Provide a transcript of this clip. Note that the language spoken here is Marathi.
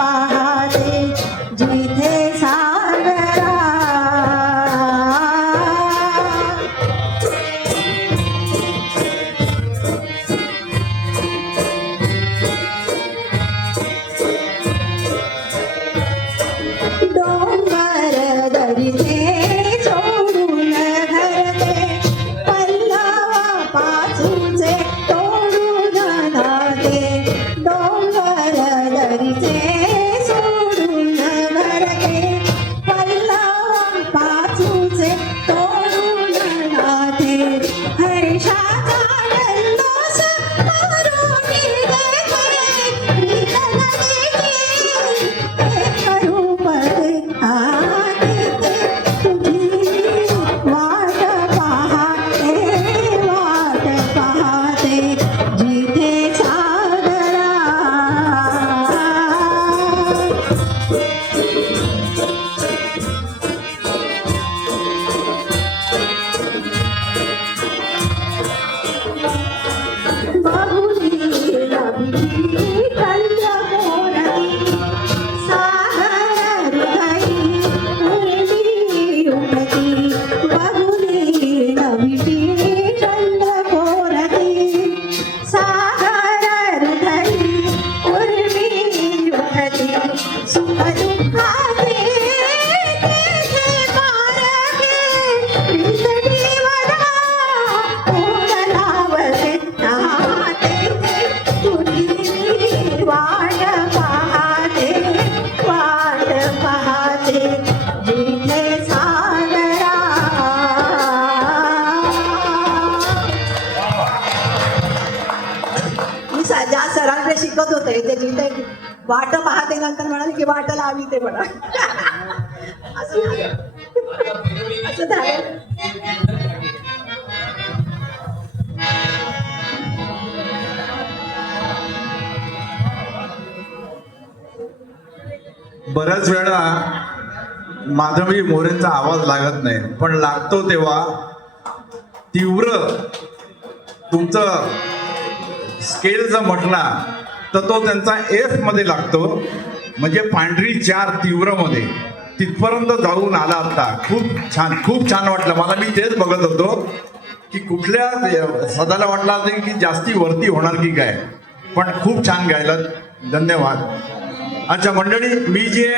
पाहते जिथे सागरा डोंगर दरीचे सोडून घरते पल्लवा पाचूचे तोडून नाते डोंगर दरीचे सोडून घरते पल्लवा पाचूचे तोडून नाते हर्षाचा जल्लोष करून देते प्रीत नदीची एक रूप आते तुझी वाट पाहते जिथे सागरा बाहुली रवी कल्य मोरती सागर हृदयी उर्मी उठती बाहुली रवी कल्य मोरती सागर हृदयी उर्मी उठती सुख दुःखाचे तेथे मार्गे प्रीत जीवना ओढ लावते नाते तुझी वाट पाहते जिथे सागरा मी ज्या सरांकडे शिकत होते ते जिथे वाट पाहते नंतर म्हणाले की वाट लावी ते म्हणा असं झालं. असं झालं. बऱ्याच वेळा माधवी मोरेंचा आवाज लागत नाही, पण लागतो तेव्हा तीव्र तुमचं स्केल जर म्हटला तर तो त्यांचा एफ मध्ये लागतो, म्हणजे पांढरी 4 तीव्र मध्ये तिथपर्यंत जाऊन आला आता. खूप छान वाटलं मला. मी तेच बघत होतो की कुठल्या सदाला वाटला असेल की जास्ती वरती होणार की काय, पण खूप छान गायलं. धन्यवाद. अच्छा मंडळी, मी जे